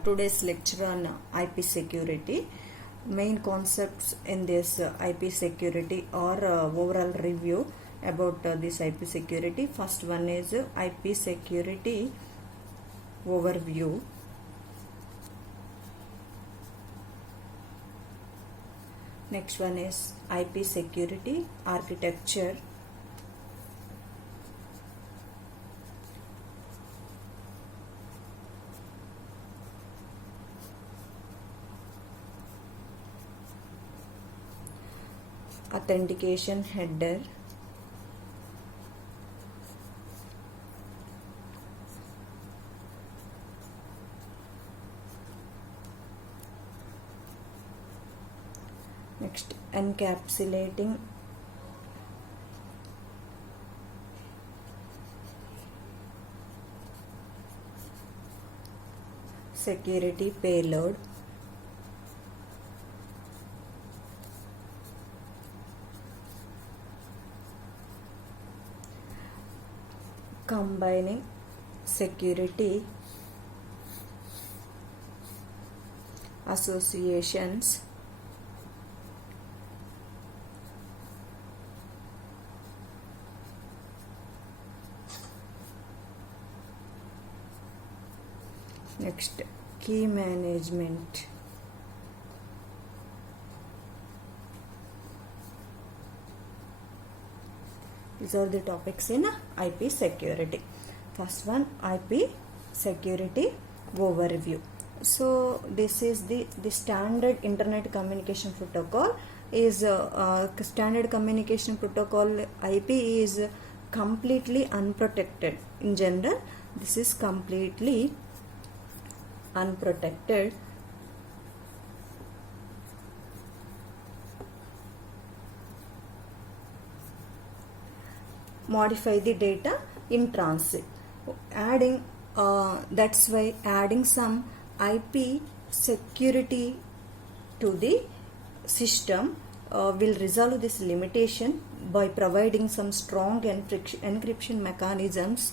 Today's lecture on IP security. Main concepts in this IP security or overall review about this IP security. First one is IP security overview. Next one is IP security architecture. Authentication header. Next, encapsulating security payload. Combining security associations. Next, key management. These are the topics in IP security. First one, IP security overview. So this is the standard internet communication protocol. Is standard communication protocol. IP is completely unprotected. In general, this is completely unprotected. Modify the data in transit. Adding that's why adding some IP security to the system will resolve this limitation by providing some strong encryption mechanisms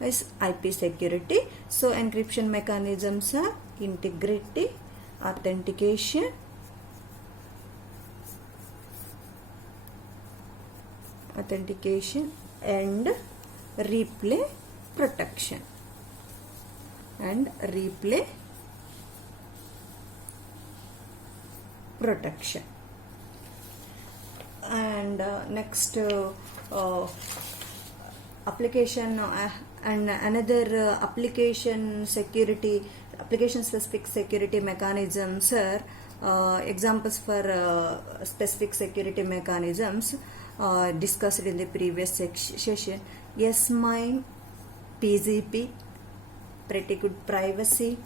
as IP security. So encryption mechanisms are integrity, authentication, and replay protection. And next application and another application specific security mechanisms are examples for specific security mechanisms discussed in the previous session. S-MIME, PGP, Pretty Good Privacy,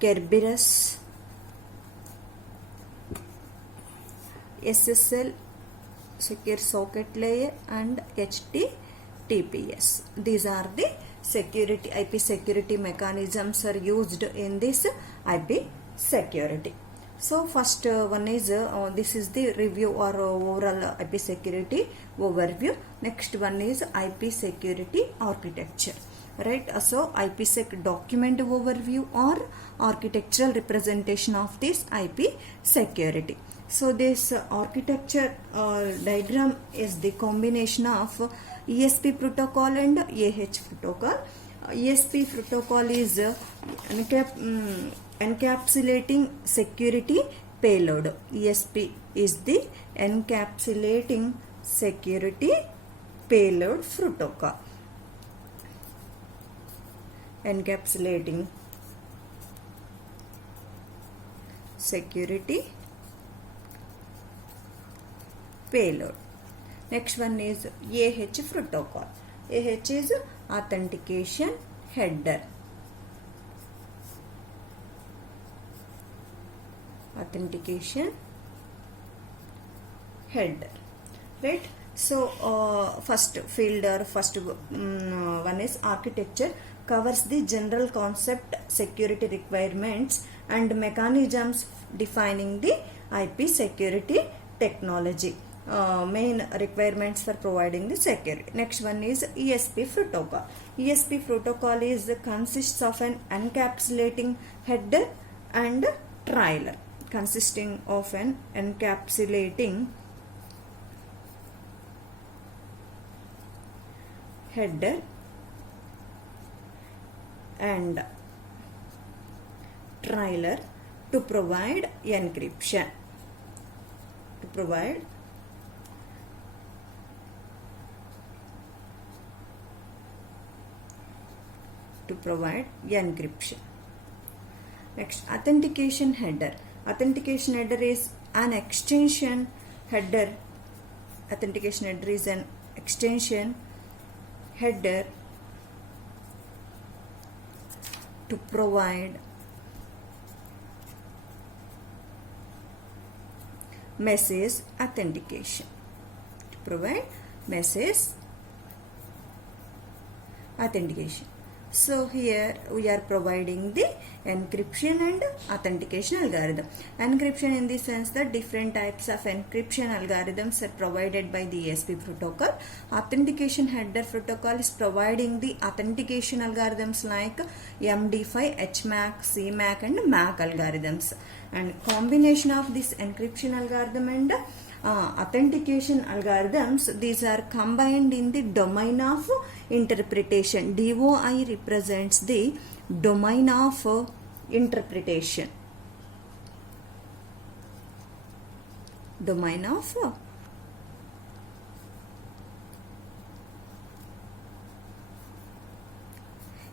Kerberos, SSL, Secure Socket Layer, and HTTPS. These are the IP security mechanisms are used in this IP security. So first one is this is the review or overall IP security overview. Next one is IP security architecture. Right, so IPsec document overview or architectural representation of this IP security. So this architecture diagram is the combination of ESP protocol and AH protocol. ESP protocol is encapsulating security payload. ESP is the encapsulating security payload protocol. Encapsulating security payload. Next one is AH protocol. AH is authentication header. Authentication header. Right. So first field or first one is architecture. Covers the general concept, security requirements, and mechanisms defining the IP security technology. main requirements for providing the security. Next one is ESP protocol. ESP protocol is consists of an encapsulating header and trailer, consisting of an encapsulating header and trailer to provide encryption. To provide encryption. Next, authentication header. Authentication header is an extension header. Authentication header is an extension header to provide message authentication. To provide message authentication. So here we are providing the encryption and authentication algorithm. Encryption in the sense that different types of encryption algorithms are provided by the ESP protocol. Authentication header protocol is providing the authentication algorithms like MD5, HMAC, CMAC and MAC algorithms. And combination of this encryption algorithm and authentication algorithms, these are combined in the domain of interpretation. DOI represents the domain of interpretation. Domain of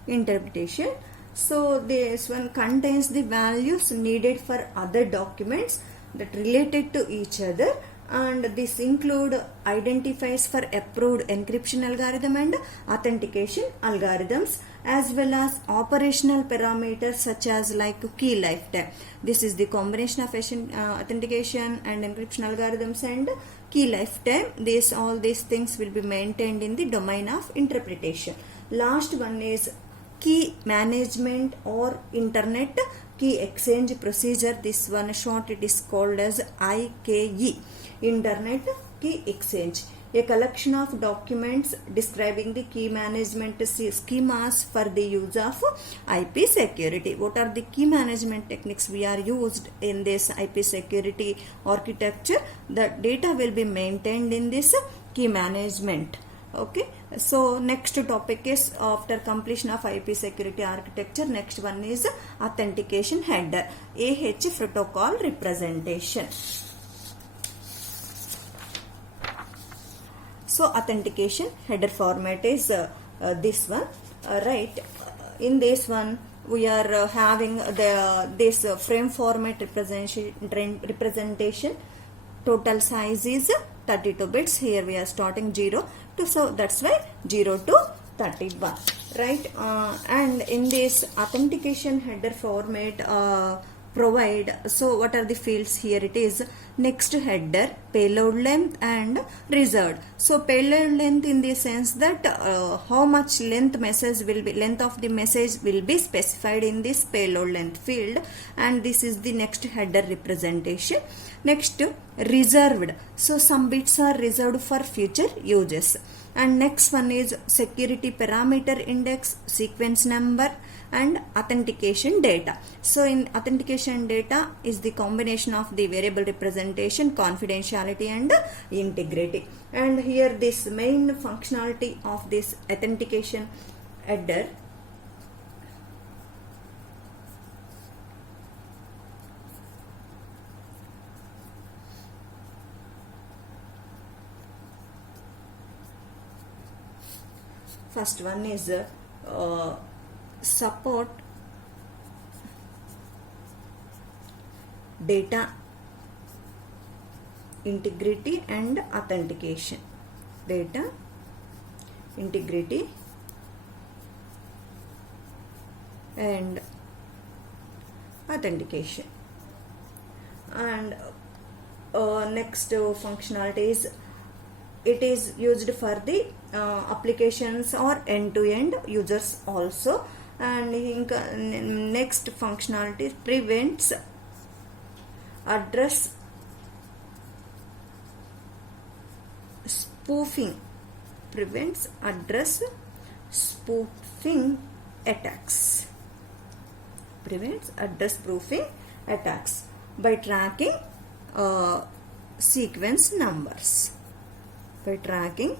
interpretation. So this one contains the values needed for other documents that related to each other, and this include identifiers for approved encryption algorithm and authentication algorithms, as well as operational parameters such as like key lifetime. This is the combination of authentication and encryption algorithms and key lifetime. All these things will be maintained in the domain of interpretation. Last one is key management or internet key exchange procedure. This one short it is called as IKE, Internet Key Exchange, a collection of documents describing the key management schemas for the use of IP security. What are the key management techniques we are used in this IP security architecture? The data will be maintained in this key management. Okay, so next topic is after completion of IP security architecture, next one is authentication header, AH protocol representation. So authentication header format is this one, right? In this one we are having this frame format representation. Total size is 32 bits. Here we are starting 0 to, so that's why 0 to 31, right? And in this authentication header format provide, so what are the fields here? It is next header, payload length and reserved. So payload length in the sense that how much length of the message will be specified in this payload length field, and this is the next header representation. Next, reserved, so some bits are reserved for future uses. And next one is security parameter index, sequence number and authentication data. So in authentication data is the combination of the variable representation, confidentiality and integrity. And here this main functionality of this authentication header first one is support data integrity and authentication. Data integrity and authentication. And next functionality is it is used for the applications or end-to-end users also. And next functionality prevents address spoofing, prevents address spoofing attacks, prevents address spoofing attacks by tracking sequence numbers, by tracking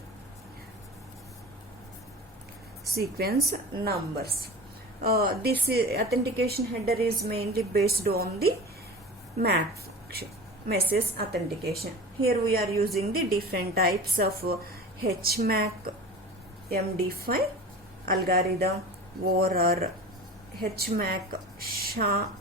sequence numbers. This authentication header is mainly based on the MAC function, message authentication. Here we are using the different types of HMAC MD5 algorithm or HMAC SHA-1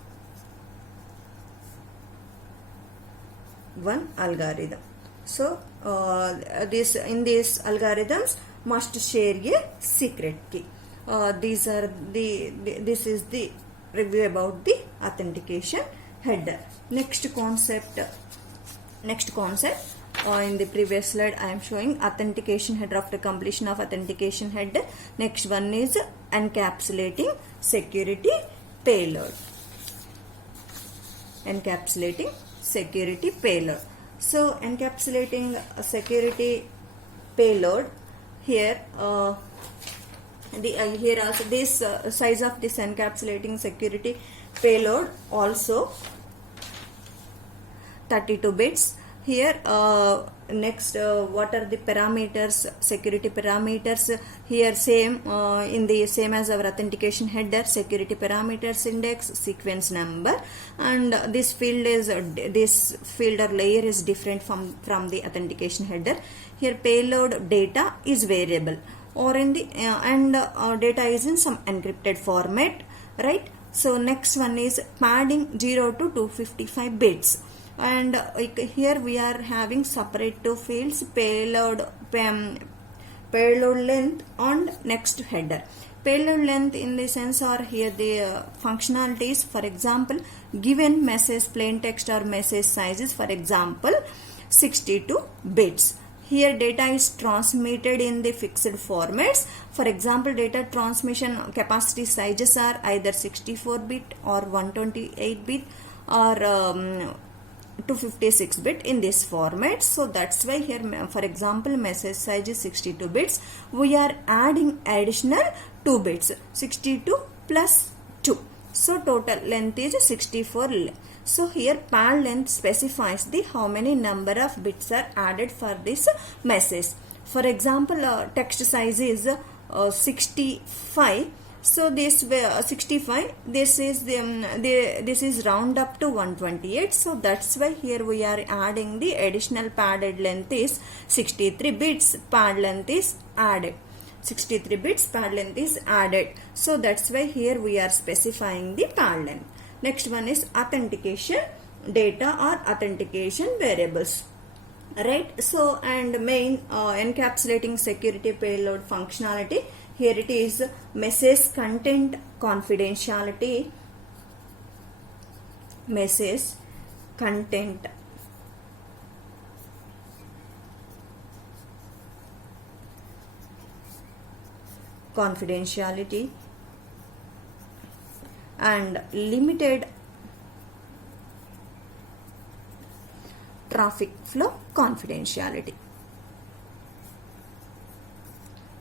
algorithm. So in these algorithms must share a secret key. This is the review about the authentication header. Next concept, in the previous slide I am showing authentication header. After completion of authentication header, next one is encapsulating security payload. Encapsulating security payload. So encapsulating a security payload, here here also this size of this encapsulating security payload also 32 bits. Here next what are the parameters, security parameters? Here same in the same as our authentication header, security parameters index, sequence number, and this field is this field or layer is different from the authentication header. Here payload data is variable or in the data is in some encrypted format, right? So next one is padding 0 to 255 bits. And here we are having separate two fields, payload length and next header. Payload length in the sense or here the functionalities, for example given message plain text or message sizes, for example 62 bits. Here data is transmitted in the fixed formats. For example, data transmission capacity sizes are either 64 bit or 128 bit or 256 bit in this format. So that's why here, for example, message size is 62 bits. We are adding additional 2 bits, 62 plus 2. So total length is 64. So here pad length specifies the how many number of bits are added for this message. For example, text size is 65. So this 65, this is round up to 128. So that's why here we are adding the additional padded length is 63 bits. Pad length is added. 63 bits pad length is added. So that's why here we are specifying the pad length. Next one is authentication data or authentication variables. Right. So and main encapsulating security payload functionality. Here it is message content confidentiality, message content confidentiality and limited traffic flow confidentiality.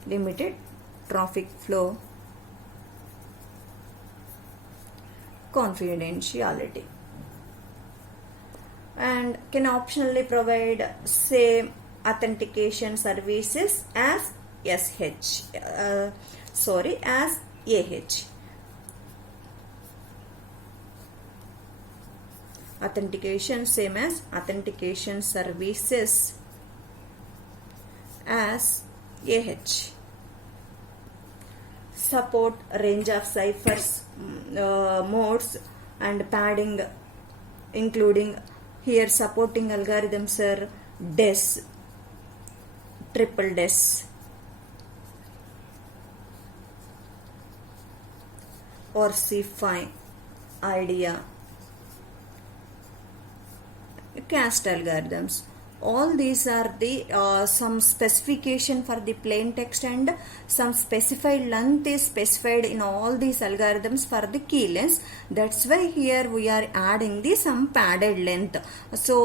Limited traffic flow confidentiality, and can optionally provide same authentication services as as AH. Authentication same as authentication services as AH. Support range of ciphers, modes and padding, including here supporting algorithms are DES, triple DES or CFI, IDEA, cast algorithms all these are the some specification for the plain text, and some specified length is specified in all these algorithms for the key lengths. That's why here we are adding the some padded length. So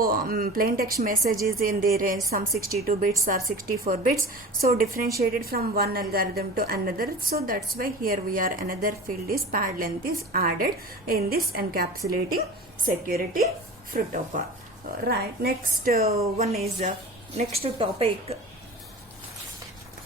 plain text message is in the range some 62 bits or 64 bits, so differentiated from one algorithm to another. So that's why here we are another field is pad length is added in this encapsulating security protocol. Right, next one is next topic